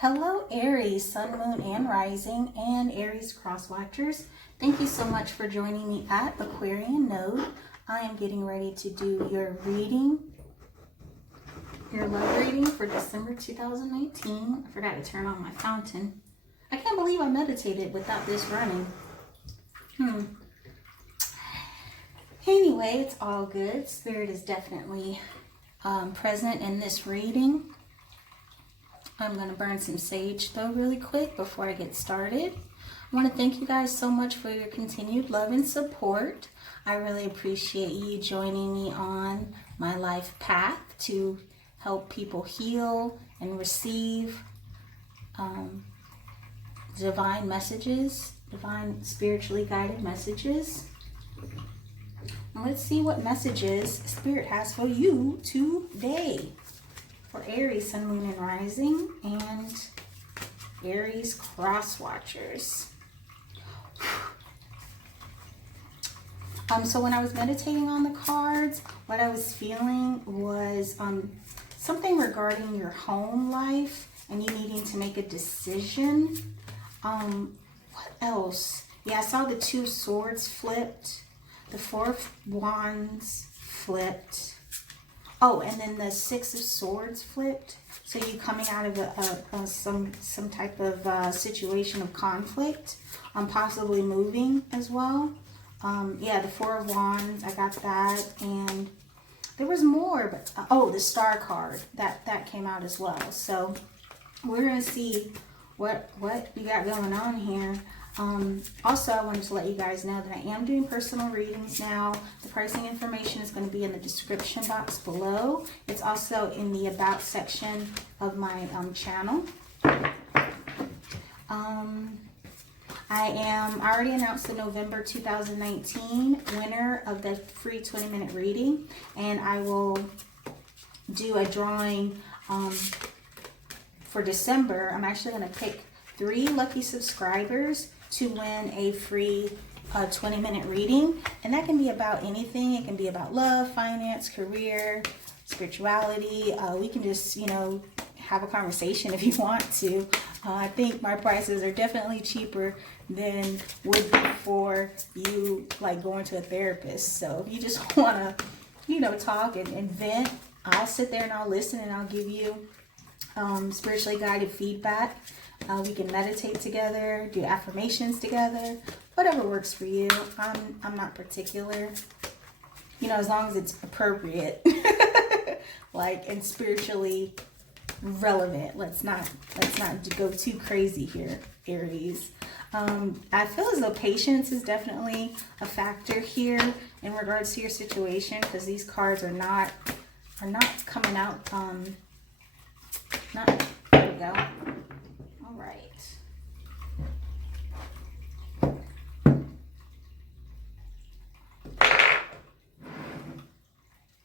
Hello Aries, Sun, Moon, and Rising, and Aries cross watchers. Thank you so much for joining me at Aquarian Node. I am getting ready to do your reading, your love reading for December 2019. I forgot to turn on my fountain. I can't believe I meditated without this running. Anyway, it's all good. Spirit is definitely present in this reading. I'm going to burn some sage though really quick before I get started. I want to thank you guys so much for your continued love and support. I really appreciate you joining me on my life path to help people heal and receive divine messages, divine spiritually guided messages. Let's see what messages Spirit has for you today. For Aries, Sun, Moon, and Rising, and Aries cross watchers. So when I was meditating on the cards, what I was feeling was something regarding your home life and you needing to make a decision. What else? Yeah, I saw the 2 swords flipped. The 4 of Wands flipped. Oh, and then the 6 of Swords flipped. So you coming out of some type of situation of conflict. Possibly moving as well. Yeah, the 4 of Wands, I got that. And there was more, but oh, the Star card that came out as well. So we're gonna see what we got going on here. Also, I wanted to let you guys know that I am doing personal readings now. The pricing information is going to be in the description box below. It's also in the About section of my channel. I already announced the November 2019 winner of the free 20-minute reading, and I will do a drawing for December. I'm actually going to pick 3 lucky subscribers to win a free 20-minute reading, and that can be about anything. It can be about love, finance, career, spirituality. We can just, have a conversation if you want to. I think my prices are definitely cheaper than would be for you like going to a therapist. So if you just want to, talk and vent, I'll sit there and I'll listen and I'll give you spiritually guided feedback. We can meditate together, do affirmations together, whatever works for you. I'm not particular, as long as it's appropriate, and spiritually relevant. Let's not go too crazy here, Aries. I feel as though patience is definitely a factor here in regards to your situation, because these cards are not coming out. There we go. Right.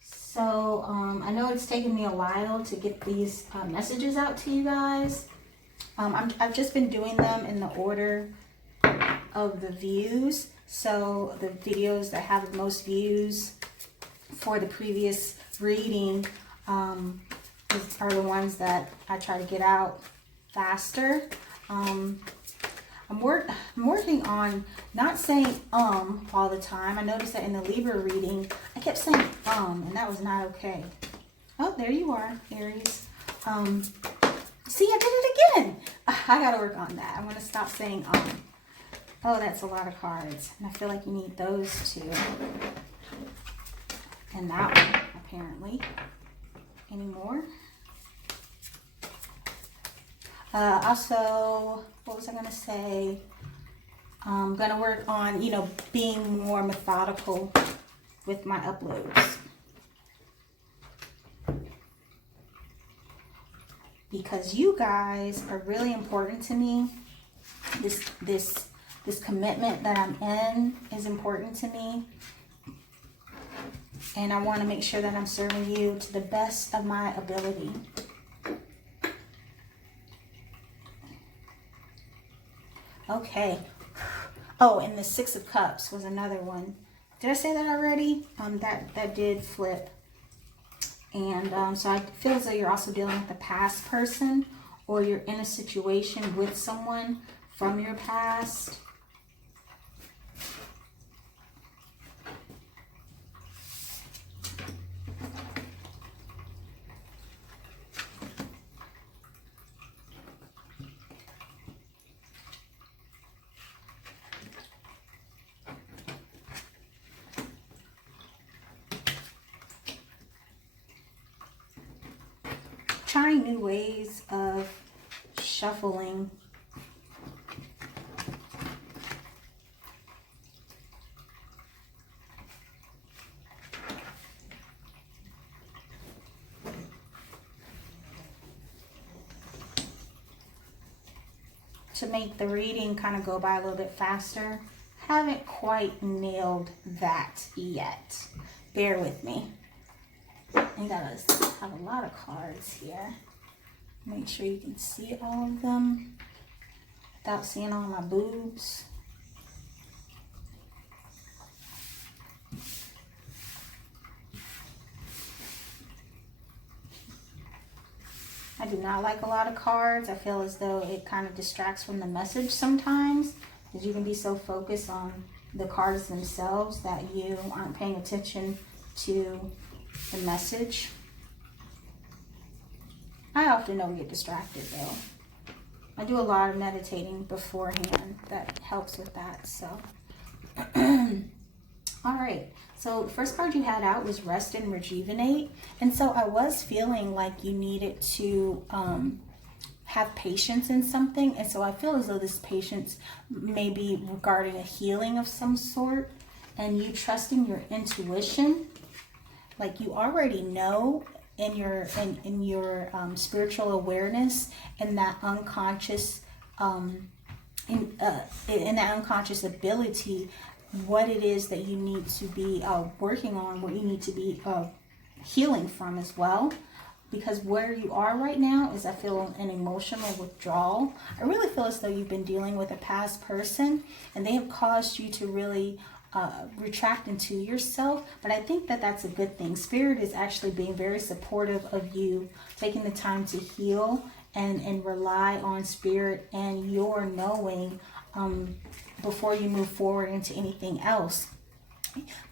So I know it's taken me a while to get these messages out to you guys. I've just been doing them in the order of the views. So the videos that have the most views for the previous reading are the ones that I try to get out faster. I'm working on not saying all the time. I noticed that in the Libra reading I kept saying and that was not okay. Oh, there you are, Aries. See, I did it again. I gotta work on that. I'm gonna stop saying Oh, that's a lot of cards, and I feel like you need those 2 and that one apparently. Any more? Also, what was I going to say? I'm going to work on, being more methodical with my uploads. Because you guys are really important to me. This commitment that I'm in is important to me. And I want to make sure that I'm serving you to the best of my ability. Okay. Oh, and the 6 of Cups was another one. Did I say that already? That did flip. And so I feel as though you're also dealing with a past person, or you're in a situation with someone from your past. Trying new ways of shuffling. To make the reading kind of go by a little bit faster. Haven't quite nailed that yet. Bear with me. I gotta have a lot of cards here. Make sure you can see all of them without seeing all my boobs. I do not like a lot of cards. I feel as though it kind of distracts from the message sometimes, because you can be so focused on the cards themselves that you aren't paying attention to the message. I often don't get distracted though. I do a lot of meditating beforehand that helps with that. So all right, so the first card you had out was Rest and Rejuvenate. And so I was feeling like you needed to have patience in something. And so I feel as though this patience may be regarding a healing of some sort, and you trusting your intuition. Like you already know in your spiritual awareness and that unconscious in that unconscious ability, what it is that you need to be working on, what you need to be healing from as well. Because where you are right now is, I feel, an emotional withdrawal. I really feel as though you've been dealing with a past person and they have caused you to really retract into yourself. But I think that that's a good thing. Spirit is actually being very supportive of you taking the time to heal and rely on Spirit and your knowing before you move forward into anything else.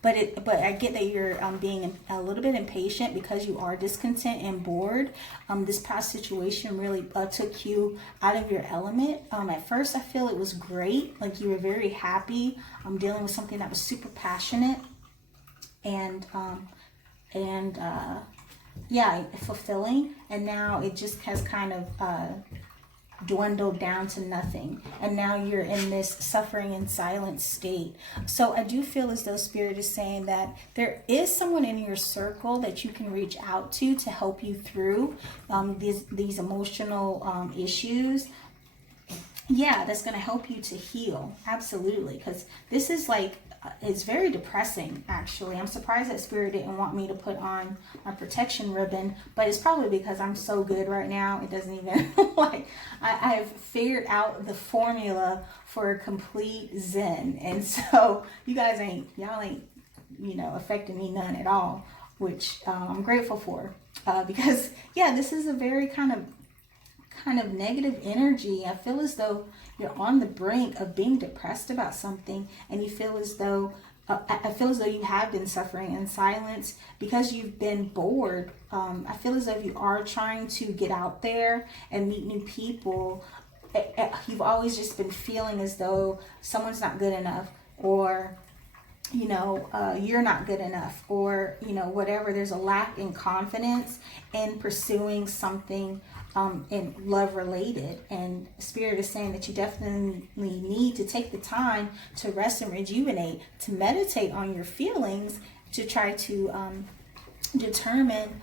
But I get that you're being a little bit impatient because you are discontent and bored. This past situation really took you out of your element. At first, I feel it was great. Like you were very happy dealing with something that was super passionate and yeah, fulfilling. And now it just has kind of dwindled down to nothing, and now you're in this suffering and silent state. So I do feel as though Spirit is saying that there is someone in your circle that you can reach out to help you through these emotional issues. Yeah, that's going to help you to heal. Absolutely. Because this is like, it's very depressing, actually. I'm surprised that Spirit didn't want me to put on my protection ribbon, but it's probably because I'm so good right now. It doesn't even, like, I've figured out the formula for a complete zen. And so you guys y'all ain't, affecting me none at all, which I'm grateful for. Because, yeah, this is a very kind of negative energy. I feel as though you're on the brink of being depressed about something, and you feel as though I feel as though you have been suffering in silence because you've been bored. I feel as though you are trying to get out there and meet new people. You've always just been feeling as though someone's not good enough, or you're not good enough, or whatever. There's a lack in confidence in pursuing something in love related, and Spirit is saying that you definitely need to take the time to rest and rejuvenate, to meditate on your feelings, to try to determine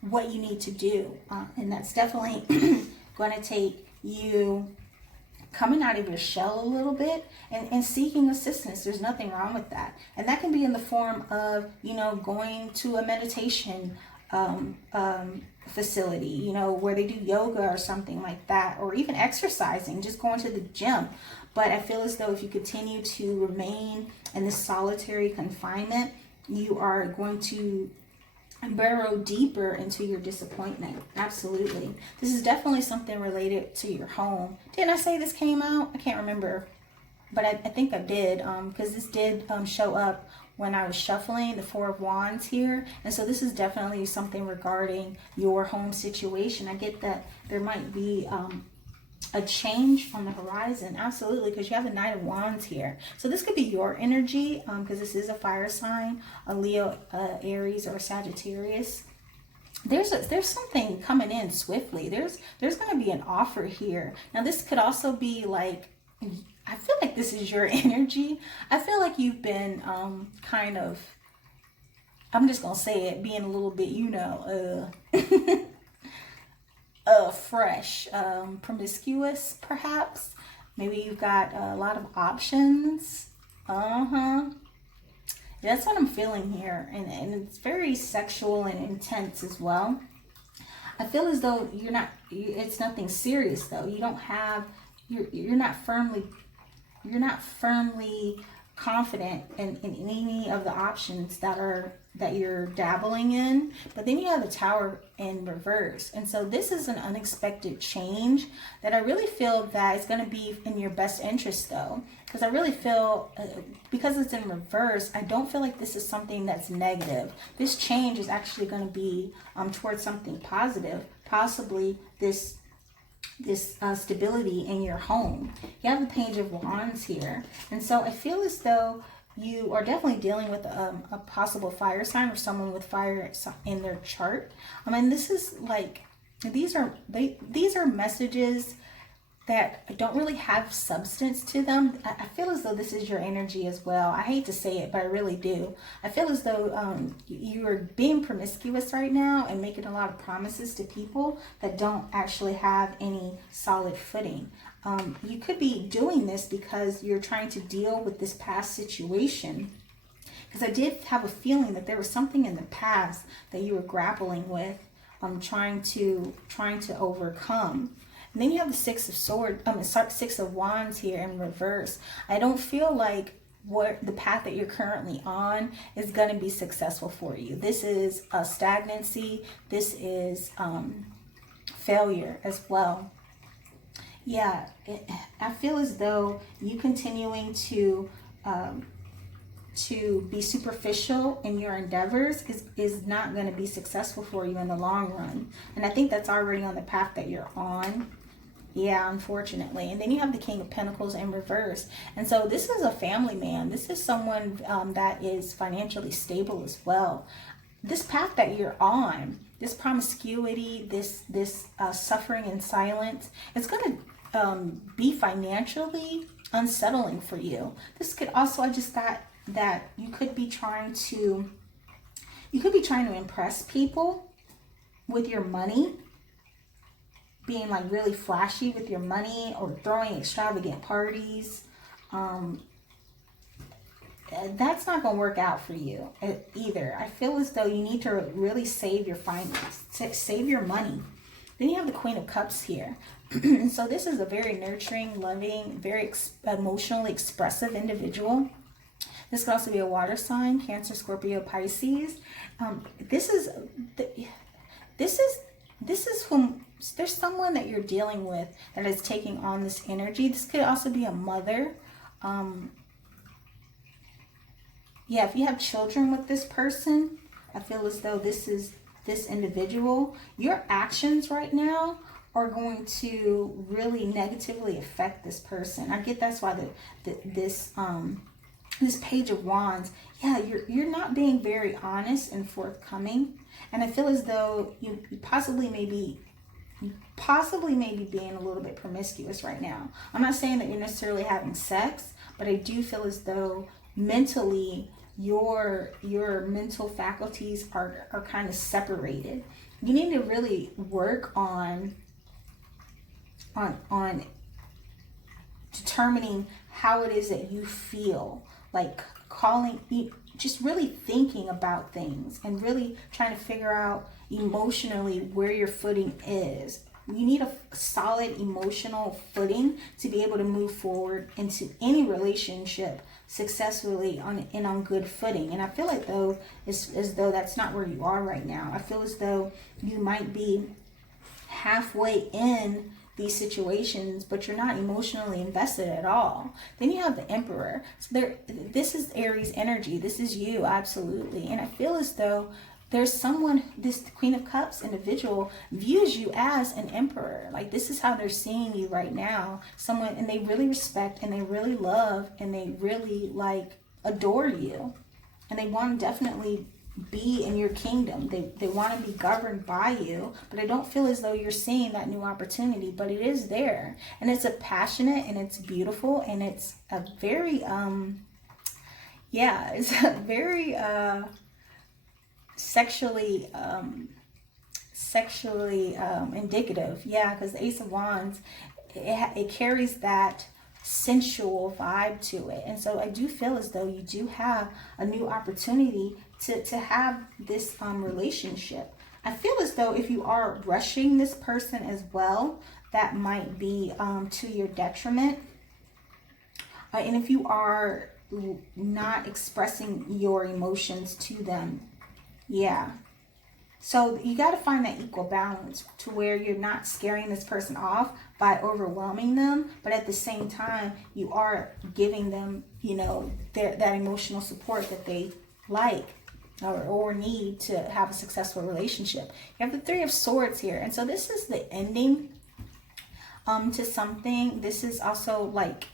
what you need to do, and that's definitely going to take you coming out of your shell a little bit and seeking assistance. There's nothing wrong with that, and that can be in the form of going to a meditation facility, where they do yoga or something like that, or even exercising, just going to the gym. But I feel as though if you continue to remain in this solitary confinement, you are going to burrow deeper into your disappointment. Absolutely. This is definitely something related to your home. Didn't I say this came out? I can't remember, but I think I did, because this did show up when I was shuffling the Four of Wands here. And so this is definitely something regarding your home situation. I get that there might be a change on the horizon. Absolutely, because you have the Knight of Wands here. So this could be your energy, because this is a fire sign, a Leo, Aries, or Sagittarius. There's something coming in swiftly. There's going to be an offer here. Now this could also be like, I feel like this is your energy. I feel like you've been kind of, I'm just going to say it, being a little bit, you know, fresh, promiscuous, perhaps. Maybe you've got a lot of options. That's what I'm feeling here. And it's very sexual and intense as well. I feel as though it's nothing serious though. You don't have, you're not firmly confident in any of the options that you're dabbling in. But then you have the Tower in reverse, and so this is an unexpected change that I really feel that it's going to be in your best interest though, because I really feel because it's in reverse, I don't feel like this is something that's negative. This change is actually going to be towards something positive, possibly this stability in your home. You have the Page of Wands here, and so I feel as though you are definitely dealing with a possible fire sign or someone with fire in their chart. I mean, this is like, these are messages that don't really have substance to them. I feel as though this is your energy as well. I hate to say it, but I really do. I feel as though you are being promiscuous right now and making a lot of promises to people that don't actually have any solid footing. You could be doing this because you're trying to deal with this past situation. Because I did have a feeling that there was something in the past that you were grappling with, trying to overcome. And then you have the Six of Wands here in reverse. I don't feel like the path that you're currently on is going to be successful for you. This is a stagnancy. This is failure as well. Yeah, I feel as though you continuing to be superficial in your endeavors is not going to be successful for you in the long run. And I think that's already on the path that you're on. Yeah, unfortunately. And then you have the King of Pentacles in reverse. And so this is a family man. This is someone that is financially stable as well. This path that you're on, this promiscuity, this suffering in silence, it's going to be financially unsettling for you. This could also, I just thought that you could be trying to impress people with your money, being like really flashy with your money or throwing extravagant parties. That's not going to work out for you either. I feel as though you need to really save your finance, save your money. Then you have the Queen of Cups here. So this is a very nurturing, loving, very emotionally expressive individual. This could also be a water sign, Cancer, Scorpio, Pisces. This is whom, there's someone that you're dealing with that is taking on this energy. This could also be a mother. Yeah, if you have children with this person, I feel as though this individual, your actions right now are going to really negatively affect this person. I get that's why this Page of Wands, yeah, you're not being very honest and forthcoming. And I feel as though you possibly may be being a little bit promiscuous right now. I'm not saying that you're necessarily having sex, but I do feel as though mentally your mental faculties are kind of separated. You need to really work on determining how it is that you feel, like just really thinking about things and really trying to figure out emotionally where your footing is. You need a solid emotional footing to be able to move forward into any relationship successfully on good footing. And I feel like though as though that's not where you are right now. I feel as though you might be halfway in these situations, but you're not emotionally invested at all. Then you have the Emperor. So this is Aries energy. This is you, absolutely. And I feel as though there's someone, this Queen of Cups individual views you as an emperor. Like, this is how they're seeing you right now. Someone, and they really respect and they really love and they really like adore you. And they want to definitely be in your kingdom. They want to be governed by you, but I don't feel as though you're seeing that new opportunity, but it is there. And it's a passionate and it's beautiful and it's a very, it's a very, sexually indicative, because the Ace of Wands, it carries that sensual vibe to it. And so I do feel as though you do have a new opportunity to have this relationship. I feel as though if you are rushing this person as well, that might be to your detriment. And if you are not expressing your emotions to them, so you got to find that equal balance to where you're not scaring this person off by overwhelming them, but at the same time you are giving them, that emotional support that they like or need to have a successful relationship. You have the Three of Swords here, and so this is the ending to something. This is also like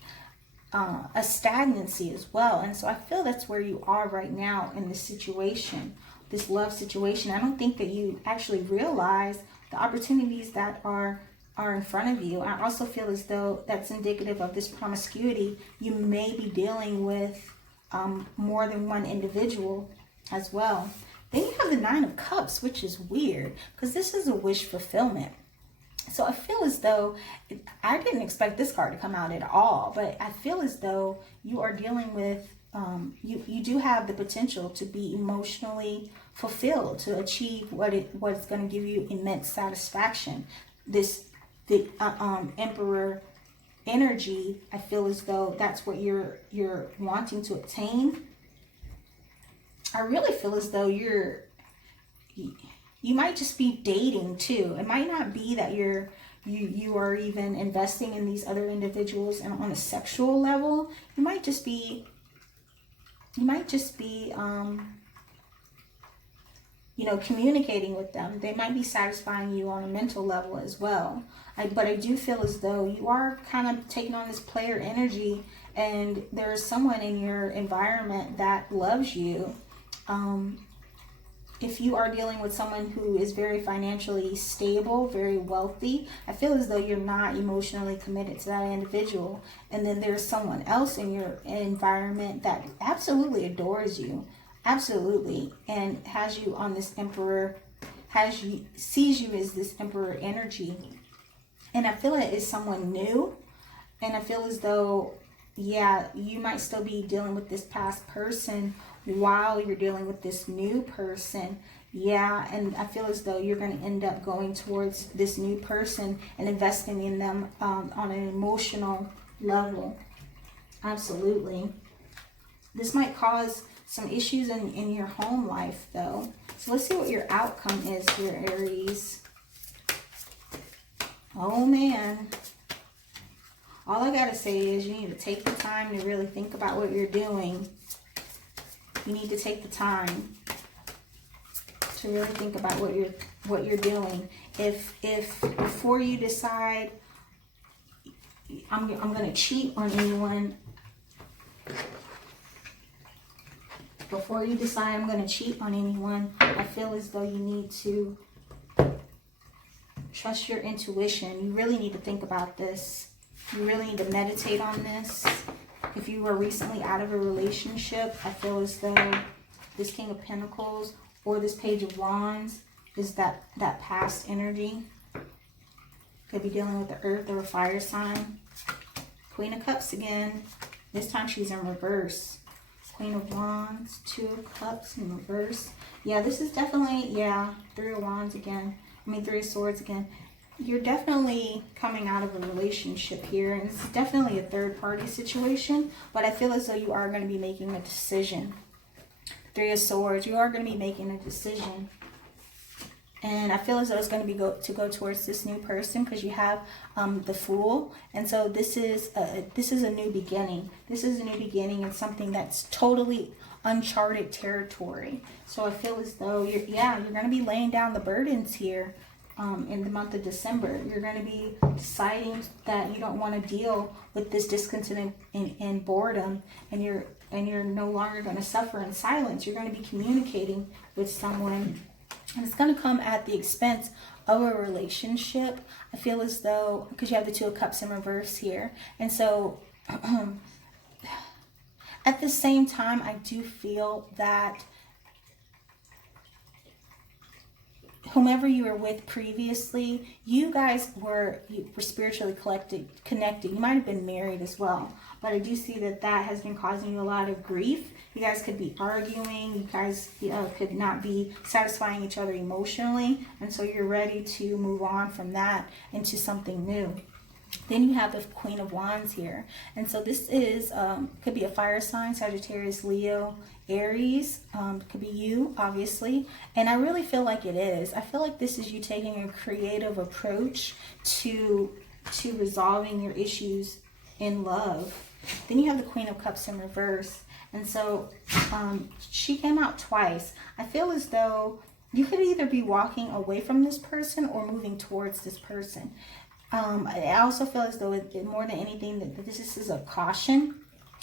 a stagnancy as well, and so I feel that's where you are right now in this situation. This love situation. I don't think that you actually realize the opportunities that are in front of you. I also feel as though that's indicative of this promiscuity. You may be dealing with more than one individual as well. Then you have the Nine of Cups, which is weird because this is a wish fulfillment. So I feel as though, I didn't expect this card to come out at all, but I feel as though you are dealing with you do have the potential to be emotionally fulfilled, to achieve what's going to give you immense satisfaction. The Emperor energy, I feel as though that's what you're wanting to obtain. I really feel as though you might just be dating too. It might not be that you are even investing in these other individuals and on a sexual level. You might just be communicating with them. They might be satisfying you on a mental level as well. But I do feel as though you are kind of taking on this player energy, and there is someone in your environment that loves you. If you are dealing with someone who is very financially stable, very wealthy, I feel as though you're not emotionally committed to that individual. And then there's someone else in your environment that absolutely adores you, absolutely, and has you on this Emperor, sees you as this Emperor energy. And I feel it is someone new, and I feel as though, you might still be dealing with this past person while you're dealing with this new person. And I feel as though you're going to end up going towards this new person and investing in them on an emotional level. Absolutely. This might cause some issues in your home life though. So let's see what your outcome is here, Aries. Oh man. All I gotta say is you need to take the time to really think about what you're doing. You need to take the time to really think about what you're doing. If before you decide I'm going to cheat on anyone, before you decide I'm going to cheat on anyone, I feel as though you need to trust your intuition. You really need to think about this. You really need to meditate on this. If you were recently out of a relationship, I feel as though this King of Pentacles or this Page of Wands is that past energy. Could be dealing with the Earth or a fire sign. Queen of Cups again. This time she's in reverse. Queen of Wands, Two of Cups in reverse. This is definitely, Three of Wands again. Three of Swords again. you're definitely coming out of a relationship here, and it's definitely a third-party situation, but I feel as though you are going to be making a decision. Three of Swords, you are going to be making a decision. And I feel as though it's going to be go towards this new person, because you have the Fool, and so this is a new beginning. This is a new beginning in something that's totally uncharted territory. So I feel as though you're going to be laying down the burdens here. In the month of December, you're going to be deciding that you don't want to deal with this discontent and boredom, and you're no longer going to suffer in silence. You're going to be communicating with someone, and it's going to come at the expense of a relationship. I feel as though, because you have the Two of Cups in reverse here, and so at the same time, I do feel that whomever you were with previously, you guys were spiritually connected. You might have been married as well, but I do see that has been causing you a lot of grief. You guys could be arguing. You guys could not be satisfying each other emotionally, and so you're ready to move on from that into something new. Then you have the Queen of Wands here, and so this is could be a fire sign: Sagittarius, Leo, Aries. Could be you, obviously, and I really feel like it is. I feel like this is you taking a creative approach to resolving your issues in love. Then you have the Queen of Cups in reverse, and so she came out twice. I feel as though you could either be walking away from this person or moving towards this person. I also feel as though more than anything that this is a caution.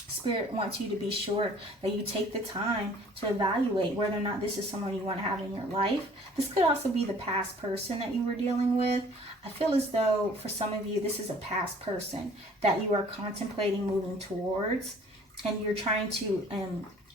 Spirit wants you to be sure that you take the time to evaluate whether or not this is someone you want to have in your life. This could also be the past person that you were dealing with. I feel as though for some of you, this is a past person that you are contemplating moving towards, and you're trying to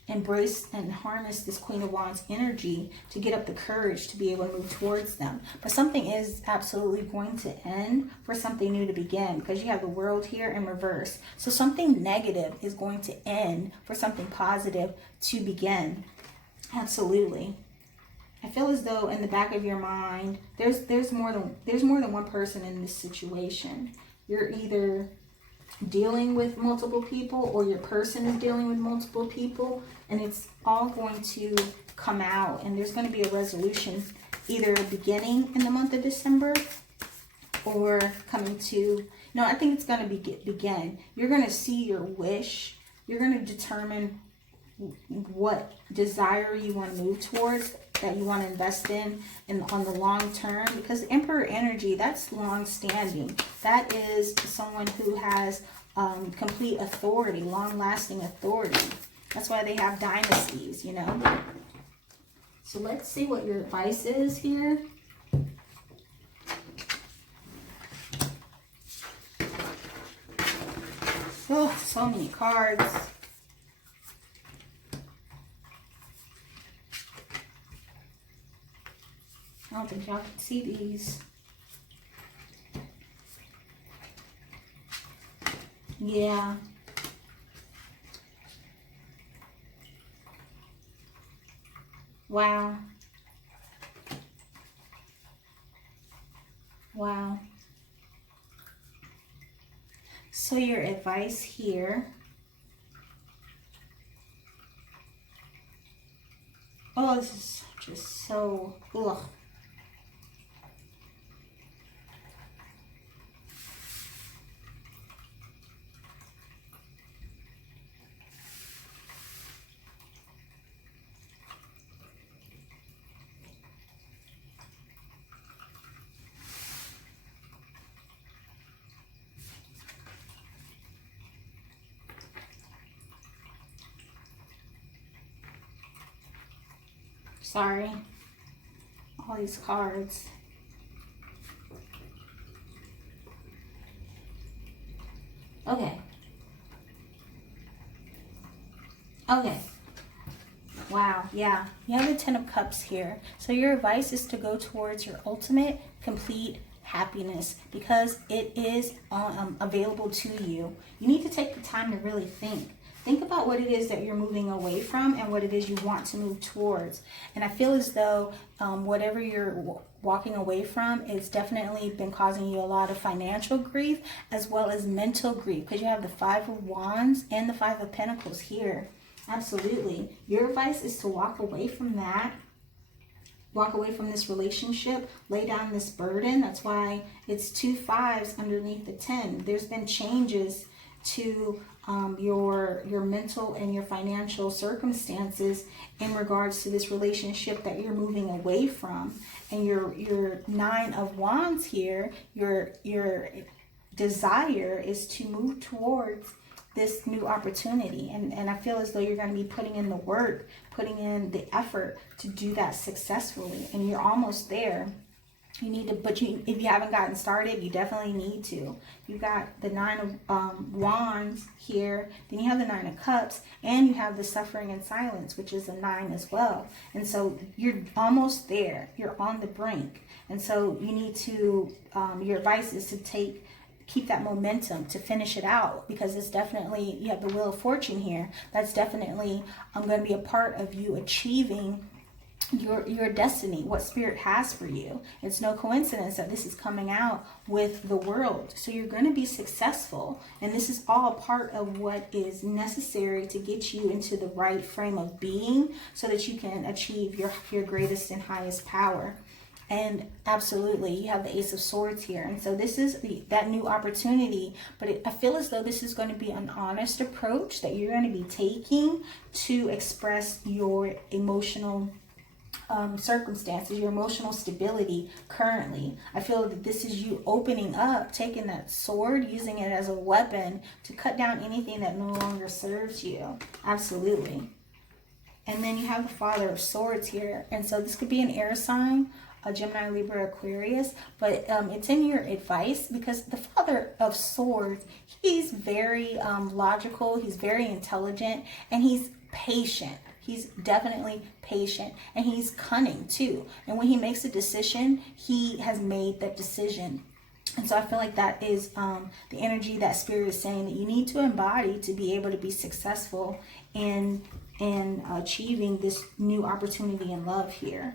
embrace and harness this Queen of Wands energy to get up the courage to be able to move towards them. But something is absolutely going to end for something new to begin, because you have the World here in reverse. So something negative is going to end for something positive to begin. Absolutely. I feel as though in the back of your mind, there's more than one person in this situation. You're either dealing with multiple people, or your person is dealing with multiple people, and it's all going to come out, and there's going to be a resolution, either beginning in the month of December or coming to, no, I think it's going to begin. You're going to see your wish. You're going to determine what desire you want to move towards, that you want to invest in on the long term, because Emperor energy, that's long standing. That is someone who has complete authority, long lasting authority. That's why they have dynasties, you know. So let's see what your advice is here. Oh, so many cards. I don't think y'all can see these. Yeah. Wow. Wow. So your advice here. Oh, this is just so, ugh. Sorry, all these cards. Okay. Okay. Wow, yeah. You have the Ten of Cups here. So your advice is to go towards your ultimate, complete happiness, because it is available to you. You need to take the time to really think. think about what it is that you're moving away from and what it is you want to move towards. And I feel as though whatever you're walking away from, it's definitely been causing you a lot of financial grief as well as mental grief, because you have the Five of Wands and the Five of Pentacles here. Absolutely. Your advice is to walk away from that. Walk away from this relationship, lay down this burden. That's why it's 2 5s underneath the 10. There's been changes to your mental and your financial circumstances in regards to this relationship that you're moving away from. And your 9 of Wands here, your desire is to move towards this new opportunity, and I feel as though you're going to be putting in the work, putting in the effort to do that successfully, and you're almost there. You need to, but if you haven't gotten started, you definitely need to. You got the 9 of Wands here, then you have the 9 of Cups, and you have the Suffering in Silence, which is a 9 as well. And so you're almost there. You're on the brink, and so you need to. Your advice is to keep that momentum to finish it out, because it's definitely, you have the Wheel of Fortune here. That's definitely going to be a part of you achieving your destiny, what Spirit has for you. It's no coincidence that this is coming out with the World. So you're going to be successful, and this is all part of what is necessary to get you into the right frame of being so that you can achieve your greatest and highest power. And absolutely, you have the Ace of Swords here. And so this is that new opportunity. But I feel as though this is going to be an honest approach that you're going to be taking to express your emotional circumstances, your emotional stability currently. I feel that this is you opening up, taking that sword, using it as a weapon to cut down anything that no longer serves you. Absolutely. And then you have the Father of Swords here. And so this could be an air sign, a Gemini, Libra, Aquarius, but it's in your advice, because the Father of Swords, he's very logical, he's very intelligent, and he's patient. He's definitely patient, and he's cunning too. And when he makes a decision, he has made that decision. And so I feel like that is the energy that Spirit is saying that you need to embody to be able to be successful in achieving this new opportunity in love here.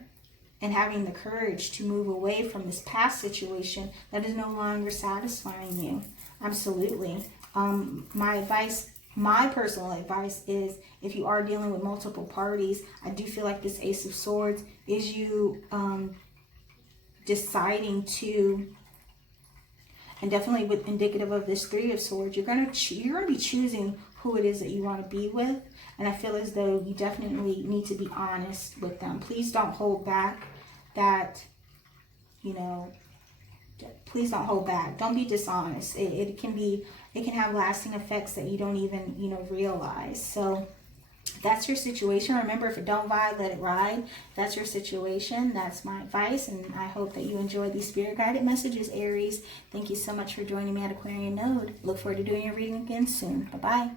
And having the courage to move away from this past situation that is no longer satisfying you. Absolutely. My personal advice is, if you are dealing with multiple parties, I do feel like this Ace of Swords is you deciding to, and definitely with indicative of this 3 of Swords, you're gonna be choosing who it is that you want to be with. And I feel as though you definitely need to be honest with them. Please don't hold back that, please don't hold back. Don't be dishonest. It can have lasting effects that you don't even, realize. So that's your situation. Remember, if it don't vibe, let it ride. That's your situation. That's my advice. And I hope that you enjoyed these spirit guided messages, Aries. Thank you so much for joining me at Aquarian Node. Look forward to doing your reading again soon. Bye-bye.